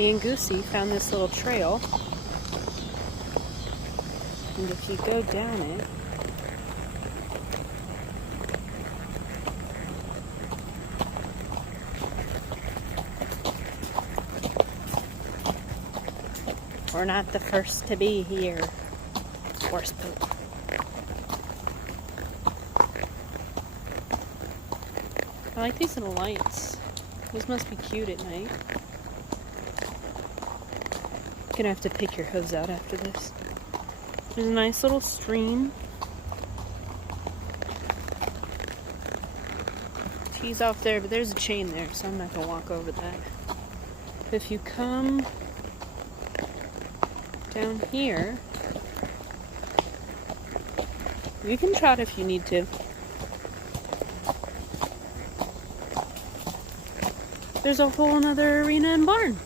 me and Goosey found this little trail. And if you go down it, we're not the first to be here. Horse poop. I like these little lights. These must be cute at night. You're gonna have to pick your hose out after this. There's a nice little stream. She's off there, but there's a chain there, so I'm not gonna walk over that. If you come down here, you can trot if you need to. There's a whole another arena and barn.